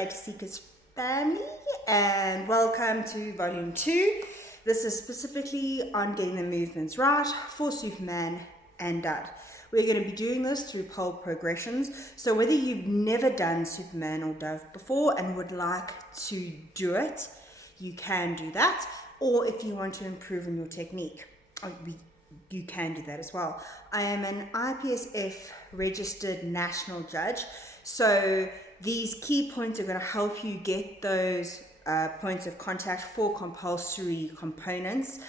Pilates Seekers family, and welcome to volume 2. This is specifically on getting the movements right for Superman and Dove. We're going to be doing this through pole progressions. So whether you've never done Superman or Dove before and would like to do it, you can do that. Or if you want to improve on your technique, you can do that as well. I am an IPSF registered national judge. So these key points are going to help you get those points of contact for compulsory components.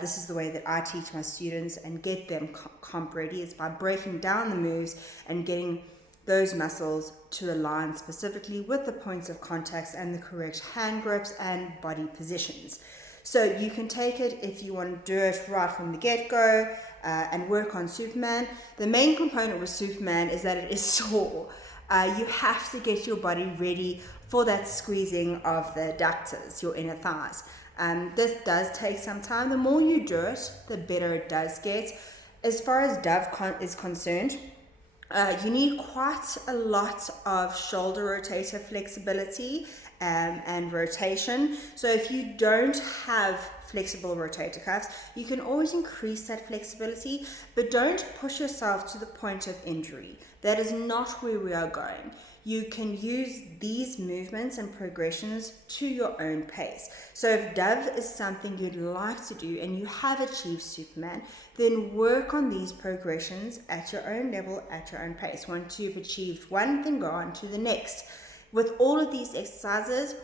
This is the way that I teach my students and get them comp ready, is by breaking down the moves and getting those muscles to align specifically with the points of contacts and the correct hand grips and body positions. So you can take it if you want to do it right from the get-go and work on Superman. The main component with Superman is that it is sore. You have to get your body ready for that squeezing of the adductors, your inner thighs. This does take some time. The more you do it, the better it does get. As far as Dove is concerned, you need quite a lot of shoulder rotator flexibility and rotation. So if you don't have flexible rotator cuffs, you can always increase that flexibility, but don't push yourself to the point of injury. That is not where we are going. You can use these movements and progressions to your own pace. So if Dove is something you'd like to do and you have achieved Superman, then work on these progressions at your own level, at your own pace. Once you've achieved one, then go on to the next. With all of these exercises,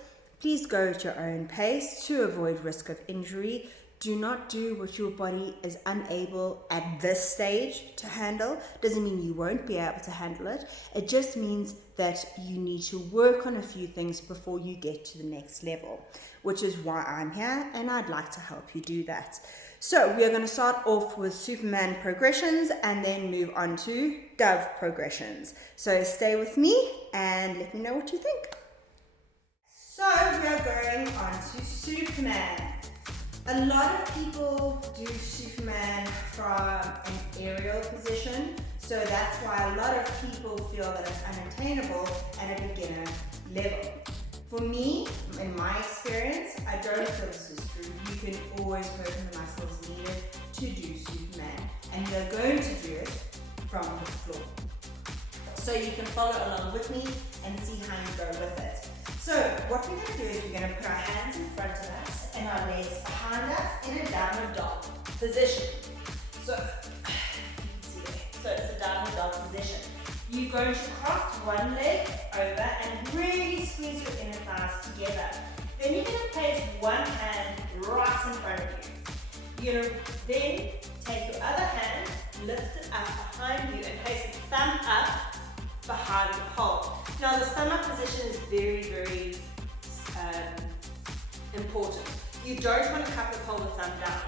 please go at your own pace to avoid risk of injury. Do not do what your body is unable at this stage to handle. Doesn't mean you won't be able to handle it. It just means that you need to work on a few things before you get to the next level, which is why I'm here and I'd like to help you do that. So we are going to start off with Superman progressions and then move on to Dove progressions. So stay with me and let me know what you think. So we are going on to Superman. A lot of people do Superman from an aerial position, so that's why a lot of people feel that it's unattainable at a beginner level. For me, in my experience, I don't feel this is true. You can always work on the muscles needed to do Superman, and you're going to do it from the floor. So you can follow along with me and see how you go with it. So what we're going to do is we're going to put our hands in front of us and our legs behind us in a downward dog position. So it's a downward dog position. You're going to cross one leg over and really squeeze your inner thighs together. Then you're going to place one hand right in front of you. You're going to then take your other hand, lift it up behind you and place it thumb up behind the pole. Now the thumb up position is very, very important. You don't want to cup the pole with thumb down,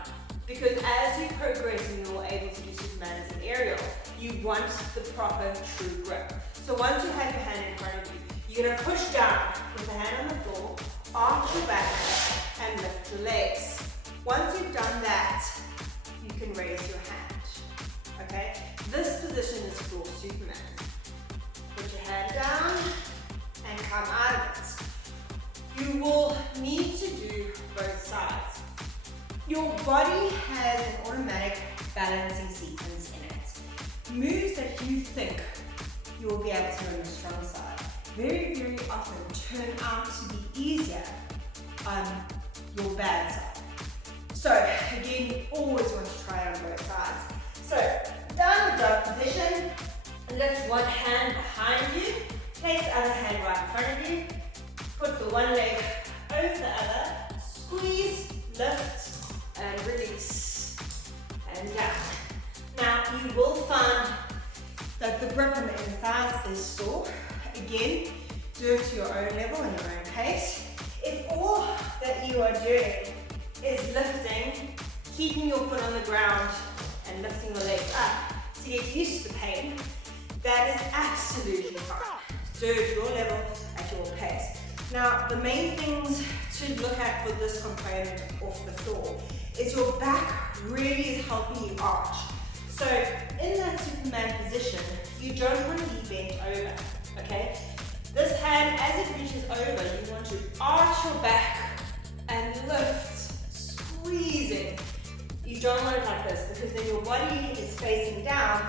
because as you progress and you're able to do Superman as an aerial, you want the proper true grip. So once you have your hand in front of you, you're going to push down with the hand on the floor, arch your back and lift your legs. Once you've done that, you can raise your hand. Okay? This position is for Superman. Put your hand down and come out of it. You will need to do both sides. Your body has an automatic balancing sequence in it. Moves that you think you will be able to do on the strong side very, very often turn out to be easier on your bad side. So again, you always want to try it on both sides. So downward dog position. Lift one hand behind you, place the other hand right in front of you, put the one leg over the other, squeeze, lift, and release, and down. Now you will find that the grip on the inner thighs is sore. Again, do it to your own level and your own pace. If all that you are doing is lifting, keeping your foot on the ground, and lifting your legs up to get used to the pain, that is absolutely fine. Do it at your level, at your pace. Now, the main things to look at for this component off the floor is your back really is helping you arch. So in that Superman position, you don't want to be bent over, okay? This hand, as it reaches over, you want to arch your back and lift, squeezing. You don't want it like this because then your body is facing down,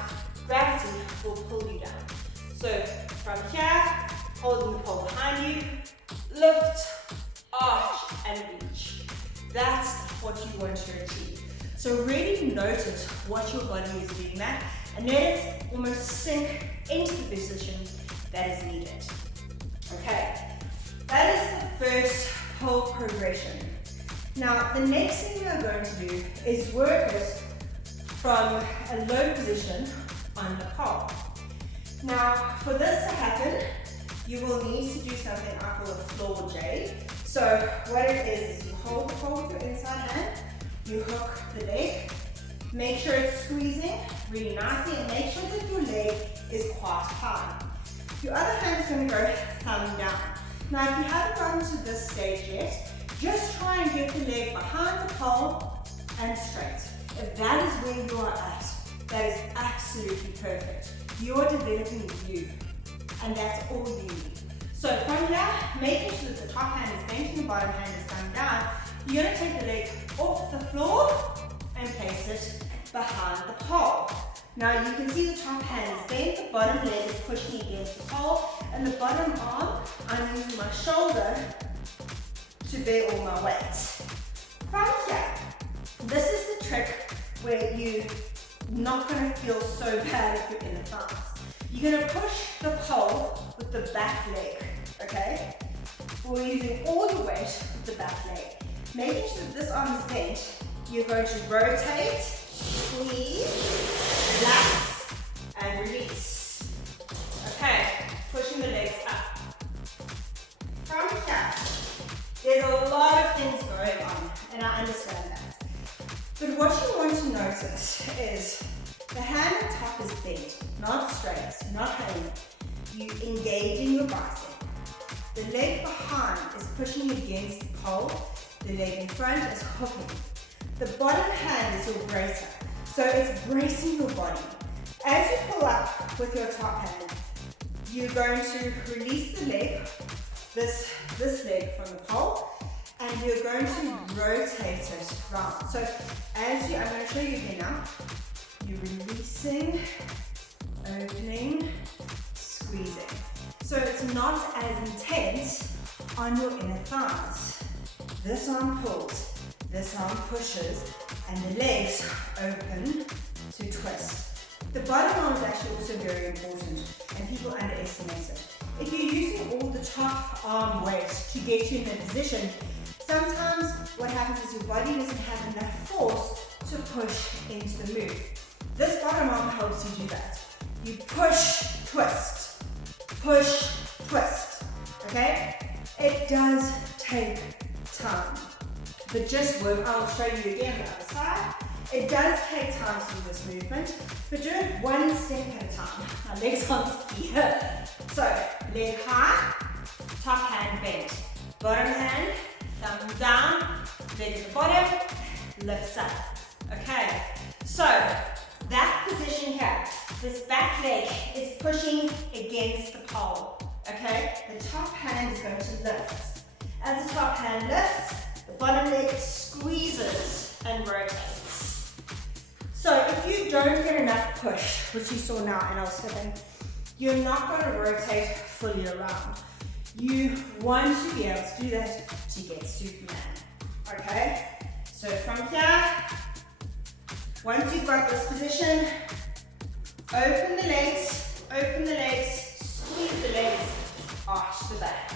gravity will pull you down. So from here, holding the pole behind you, lift, arch, and reach. That's what you want to achieve. So really notice what your body is doing that, and let it almost sink into the position that is needed. Okay, that is the first pole progression. Now, the next thing we are going to do is work it from a low position on the pole. Now, for this to happen, you will need to do something I call a floor J. So what it is you hold the pole with your inside hand, you hook the leg, make sure it's squeezing really nicely, and make sure that your leg is quite high. Your other hand is going to go thumb down. Now, if you haven't gotten to this stage yet, just try and get the leg behind the pole and straight. If that is where you are at, that is absolutely perfect. You are developing you, and that's all you need. So from here, making sure that the top hand is bent and the bottom hand is thumb down, you're going to take the leg off the floor and place it behind the pole. Now you can see the top hand is bent, the bottom leg is pushing against the pole, and the bottom arm, I'm using my shoulder to bear all my weight. From here, this is the trick where you're not going to feel so bad if you're in the thumbs. You're going to push the pole with the back leg, okay? We're using all your weight with the back leg. Making sure that this arm is bent, you're going to rotate, squeeze, relax, and release. Okay, pushing the legs up. From here, there's a lot of things going on, and I understand that. But what you want to notice is the hand on top is bent, not straight, not hanging. You engaging your bicep. The leg behind is pushing against the pole. The leg in front is hooking. The bottom hand is your bracer, so it's bracing your body. As you pull up with your top hand, you're going to release the leg, this leg from the pole, and you're going to rotate it round. So I'm going to show you here now. You're releasing, opening, squeezing. So it's not as intense on your inner thighs. This arm pulls, this arm pushes, and the legs open to twist. The bottom arm is actually also very important, and people underestimate it. If you're using all the top arm weight to get you in a position, sometimes what happens is your body doesn't have enough force to push into the move. This bottom arm helps you do that. You push, twist, okay? It does take time, but just work. I'll show you again the other side. It does take time to do this movement, but do it one step at a time. My legs aren't here. So, leg high, top hand bent. Bottom hand, thumb down, leg at the bottom, lifts up. Okay, so that position here, this back leg is pushing against the pole. Okay, the top hand is going to lift. As the top hand lifts, the bottom leg squeezes and rotates. So if you don't get enough push, which you saw now and I was stepping, you're not going to rotate fully around. You want to be able to do that to get Superman. Okay? So from here, once you've got this position, open the legs, squeeze the legs, arch the back,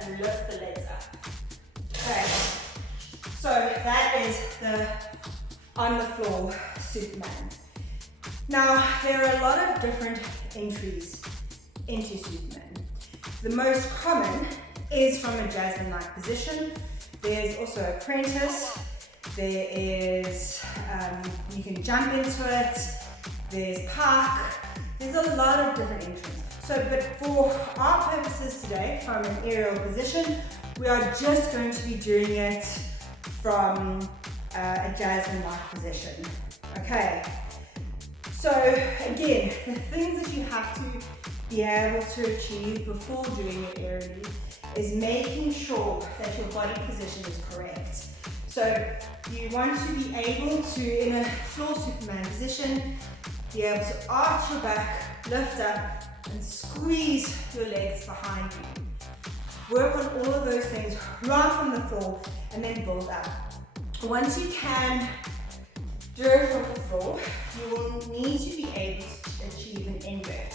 and lift the legs up. Okay, so that is the on the floor Superman. Now, there are a lot of different entries into Superman. The most common is from a Jasmine-like position. There's also Apprentice. There is, you can jump into it. There's Park. There's a lot of different entries. So, but for our purposes today, from an aerial position, we are just going to be doing it from a Jasmine-like position. Okay. So again, the things that you have to be able to achieve before doing it aerially is making sure that your body position is correct. So you want to be able to, in a floor Superman position, be able to arch your back, lift up, and squeeze your legs behind you. Work on all of those things right from the floor and then build up. Once you can do it from the floor, you will need to be able to achieve an invert.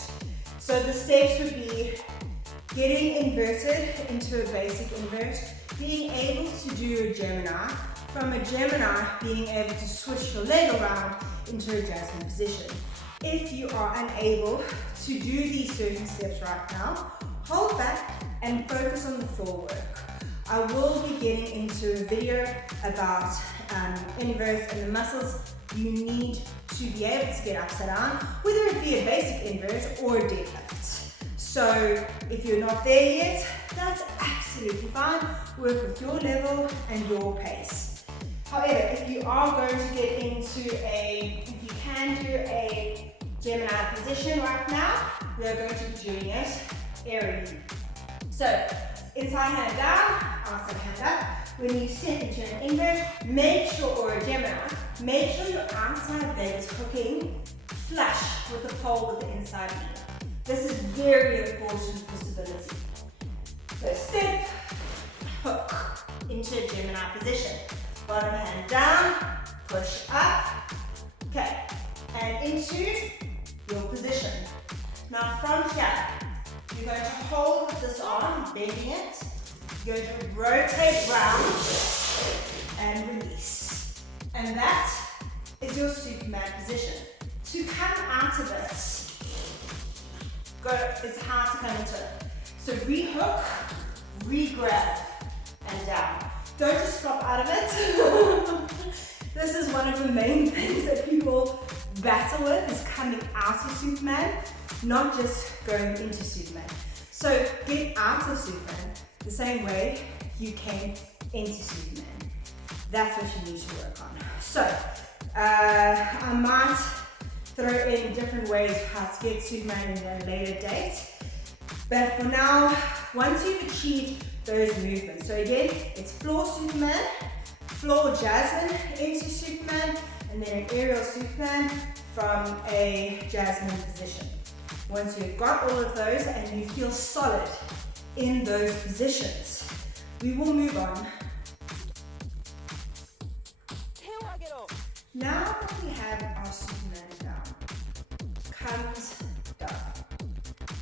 So the steps would be getting inverted into a basic invert, being able to do a Gemini, from a Gemini being able to switch your leg around into a Jasmine position. If you are unable to do these certain steps right now, hold back and focus on the floor work. I will be getting into a video about inverts and the muscles you need to be able to get upside down, whether it be a basic invert or a deadlift. So if you're not there yet, that's absolutely fine. Work with your level and your pace. However, if you are going to get into if you can do a Gemini position right now, we are going to be doing it aerially. So inside hand down, outside hand up. When you step into an invert, make sure, or a Gemini, make sure your outside leg is hooking flush with the pole with the inside knee. This is very important for stability. So step, hook into a Gemini position. Bottom hand down, push up. Okay, and into your position. Now from here, you're going to hold with this arm, bending it. You're going to rotate round and release. And that is your Superman position. To come out of it, it's hard to come into it. So re-hook, re-grab, and down. Don't just flop out of it. This is one of the main things that people battle with, is coming out of Superman, not just going into Superman. So get out of Superman the same way you came into Superman. That's what you need to work on. So I might throw in different ways how to get Superman in a later date. But for now, once you've achieved those movements, so again, it's floor Superman, floor Jasmine into Superman, and then an aerial Superman from a Jasmine position. Once you've got all of those and you feel solid in those positions, we will move on. Now that we have our Superman down, comes Dove.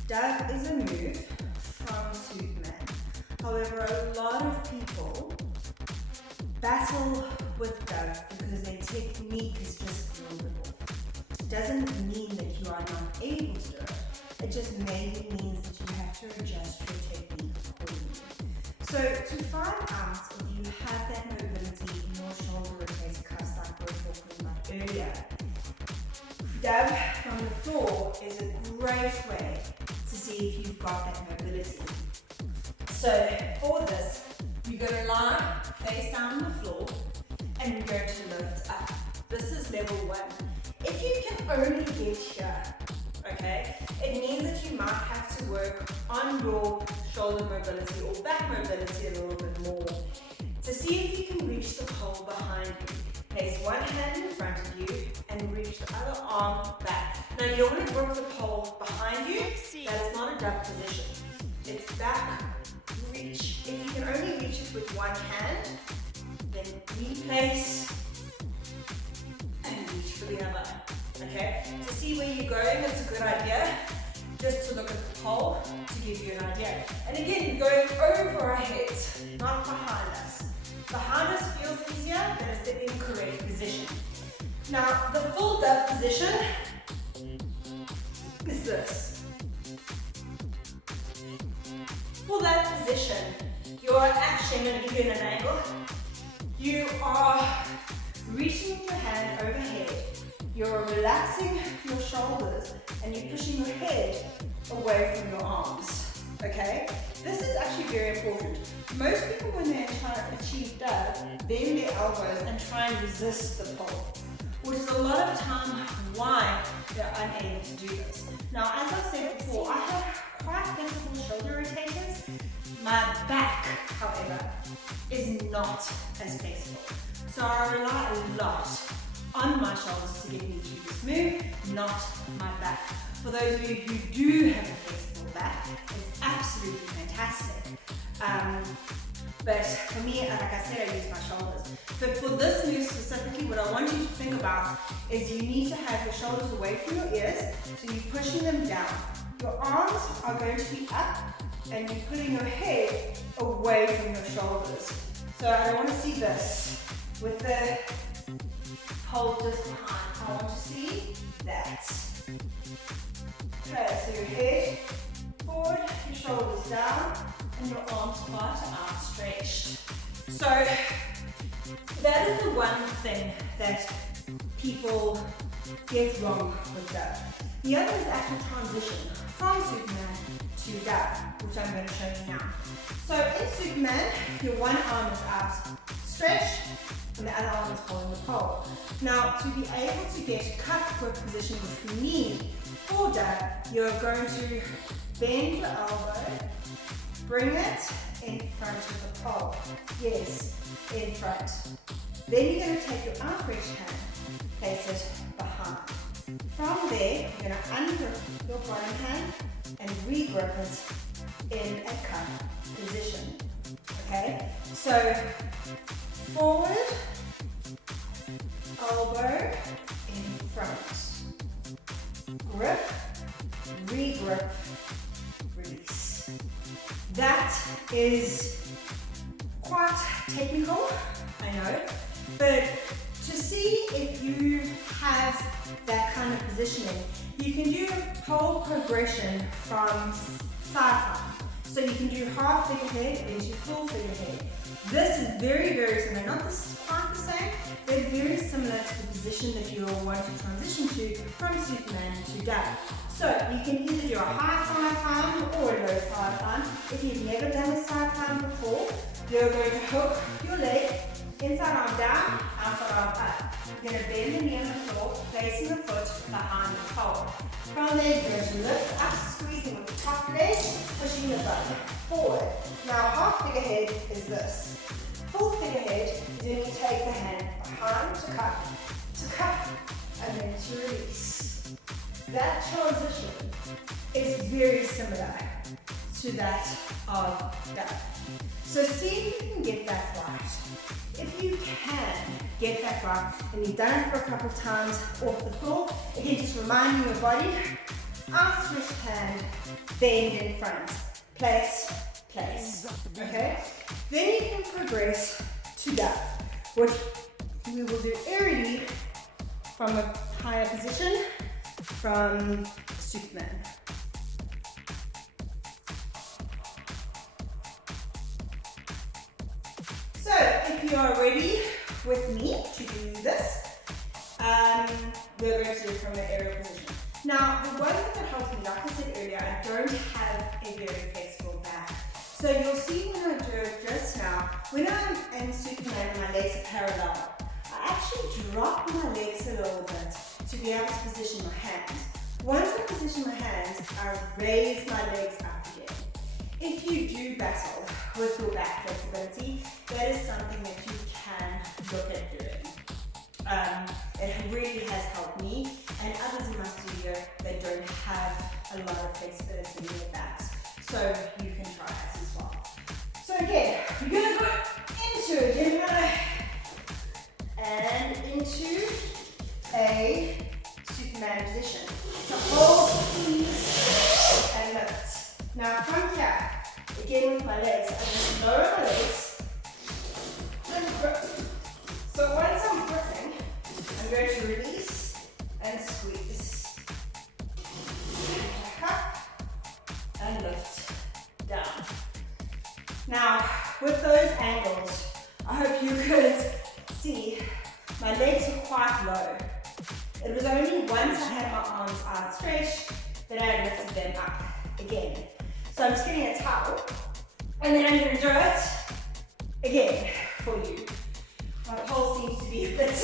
Dove is a move from Superman. However, a lot of people battle with Dove because their technique is just a little bit off. It doesn't mean that you are not able to do it. It just maybe means that you have to adjust your technique accordingly. So to find out if you have that mobility in your shoulder rotator cuffs like we were talking about earlier, Dove from the floor is a great way to see if you've got that mobility. So for this, you're going to lie face down on the floor and you're going to lift up. This is level 1. If you can only get here, okay, it means that you might have to work on your shoulder mobility or back mobility a little bit more to see if you can reach the pole behind you. Place one hand in front of you and reach the other arm back. Now you don't want to work the pole behind you. That is not a duck position. It's back, reach. If you can only reach it with one hand, then replace and reach for the other. Okay? To see where you're going, it's a good idea just to look at the pole to give you an idea. And again, you're going over our heads, not behind us. Behind us feels easier, but it's the incorrect position. Now, the full dove position is this. For that position, you're actually, I'm going to give you an angle. You are reaching your hand overhead. You're relaxing your shoulders and you're pushing your head away from your arms. Okay? This is actually very important. Most people, when they try to achieve dove, bend their elbows and try and resist the pole, which is a lot of time why they're unable to do this. Now, as I said before, I have quite difficult shoulder rotations. My back, however, is not as flexible. So I rely a lot on my shoulders to get me through this move, not my back. For those of you who do have a flexible back, it's absolutely fantastic. But for me, like I said, I use my shoulders. But for this move specifically, what I want you to think about is you need to have your shoulders away from your ears, so you're pushing them down. Your arms are going to be up, and you're pulling your head away from your shoulders. So I want to see this with the pole just behind. I want to see that. Okay, so your head forward, your shoulders down, and your arms are outstretched. So that is the one thing that people get wrong with that. The other is actual transition from Superman to that, which I'm going to show you now. So in Superman, your one arm is outstretched and the other arm is holding the pole. Now, to be able to get cut grip position, which we need for that, you're going to bend your elbow, bring it in front of the pole. Yes, in front. Then you're going to take your outstretched hand, place it behind. From there, you're going to ungrip your bottom hand and regrip it in a cut position. Okay? So, forward, elbow, in front. Grip, regrip, release. That is quite technical, I know, but to see if you have that kind of positioning, you can do a pole progression from side. So you can do half figure head into full figure head. This is very, very similar, not quite the same, but very similar to the position that you'll want to transition to from Superman to Dad. So you can either do a high side climb or a low side climb. If you've never done a side climb before, you're going to hook your leg, inside arm down, outside arm up. You're going to bend the knee on the floor, placing the foot behind the pole. From there, you're going to lift up, squeezing with the top leg, pushing the butt forward. Now, half figure head is this. Full figure head is when you take the hand behind to cup, and then to release. That transition is very similar to that of that. So see if you can get that right. If you can get that right, and you've done it for a couple of times off the floor, again, just reminding your body, outstretched hand, bend in front, place, place, okay? Then you can progress to that, which we will do aerially from a higher position from Superman. So if you are ready with me to do this, we're going to do it from an aerial position. Now, the one thing that helps me, like I said earlier, I don't have a very flexible back. So you'll see when I do it just now, when I'm in Superman and my legs are parallel, I actually drop my legs a little bit to be able to position my hands. Once I position my hands, I raise my legs up again. If you do battle with your back flexibility, that is something that you can look at doing. It really has helped me and others in my studio that don't have a lot of flexibility in their backs. So you can try that as well. So again, we're going to go into it. And into a Superman position. So hold, squeeze, and lift. Now from here, again with my legs, I'm going to lower my legs and grip. So once I'm gripping, I'm going to release and squeeze. Up and lift down. Now, with those angles, I hope you could see my legs were quite low. It was only once I had my arms outstretched that I lifted them up again. So I'm just getting a towel, and then I'm going to do it again for you. My pole seems to be a bit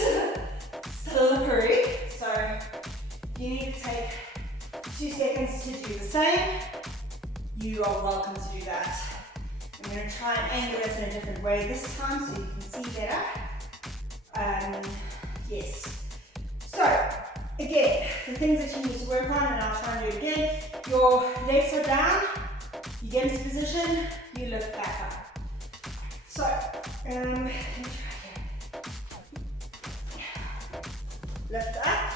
slippery, so you need to take 2 seconds to do the same, you are welcome to do that. I'm going to try and angle it in a different way this time so you can see better. Yes. So, again, the things that you need to work on, and I'll try and do it again. Your legs are down, you get into position, you lift back up. So, let me try here. Lift up.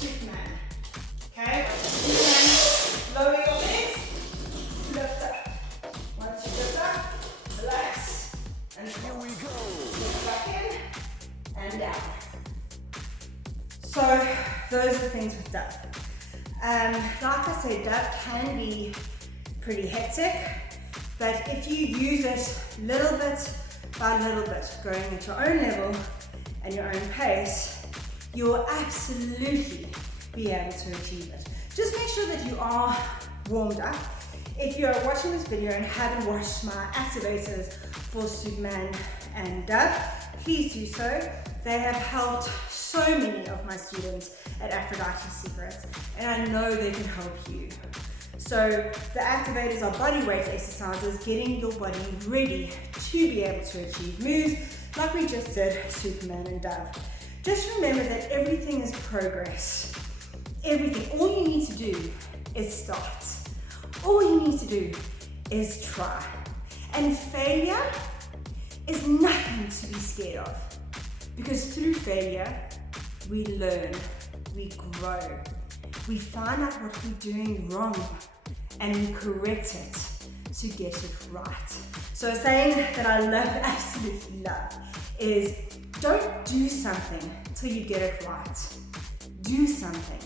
Superman. Okay? Superman, lower your legs, lift up. Once you lift up, relax, and here we go. Lift back in, and down. So those are the things with dub. Like I said, dub can be pretty hectic, but if you use it little bit by little bit, going at your own level and your own pace, you will absolutely be able to achieve it. Just make sure that you are warmed up. If you're watching this video and haven't watched my activators for Superman and dub, please do so. They have helped so many of my students at Aphrodite Secrets, and I know they can help you. So the activators are body weight exercises, getting your body ready to be able to achieve moves like we just did Superman and dub. Just remember that everything is progress. Everything. All you need to do is start. All you need to do is try. And failure is nothing to be scared of. Because through failure, we learn, we grow, we find out what we're doing wrong, and we correct it to get it right. So a saying that I love, absolutely love, is don't do something till you get it right. Do something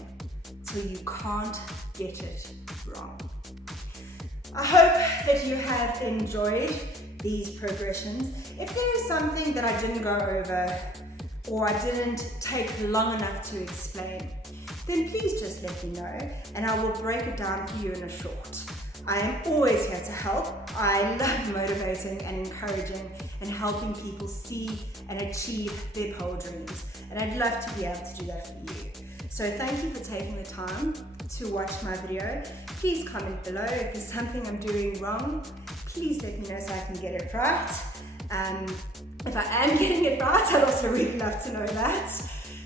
till you can't get it wrong. I hope that you have enjoyed these progressions. If there is something that I didn't go over or I didn't take long enough to explain, then please just let me know and I will break it down for you in a short. I am always here to help. I love motivating and encouraging and helping people see and achieve their pole dreams. And I'd love to be able to do that for you. So thank you for taking the time to watch my video. Please comment below if there's something I'm doing wrong. Please let me know so I can get it right. If I am getting it right, I'd also really love to know that.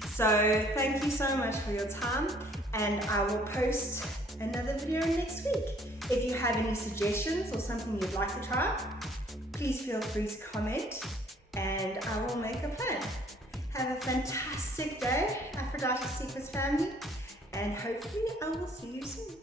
So thank you so much for your time, and I will post another video next week. If you have any suggestions or something you'd like to try, please feel free to comment and I will make a plan. Have a fantastic day, Aphrodite Secrets family, and hopefully I will see you soon.